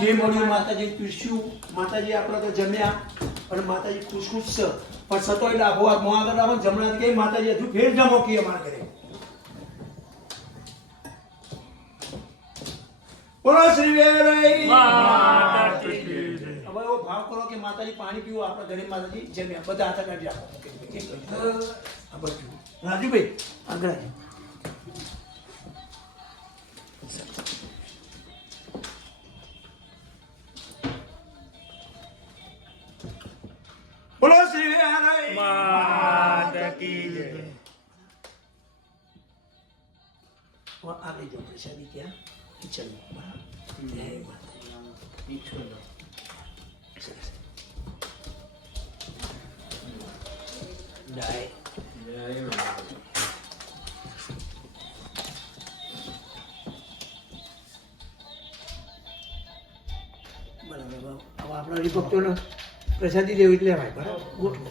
જે મળ્યું માતાજી પીરસ્યું, માતાજી આપણે તો જમ્યા અને માતાજી ખુશ ખુશ છે. પણ સતોય લાભો આ મોં આગળ આવે જમણા કે માતાજી હજુ ફેર જમો કે અમારા ઘરે. બોલો શ્રી વેરાઈ માતા કી જય. હવે એવો ભાવ કરો કે માતાજી પાણી પીવું આપણા ઘરે માતાજી જમ્યા બધા હાથ કાઢી આપો. આ બાજુ રાજુભાઈ આગળ આવજો. બોલો શ્રી વેરાઈ માતા કી જય. આગળ જાઓ પ્રસાદી ત્યાં કિચનમાં બરાબર. જય માતાજી. સરસ. ડાય બરાબર. હવે આપણા હરિભક્તોને પ્રસાદી દેવી એટલે ભાઈ બરાબર ગોઠવો.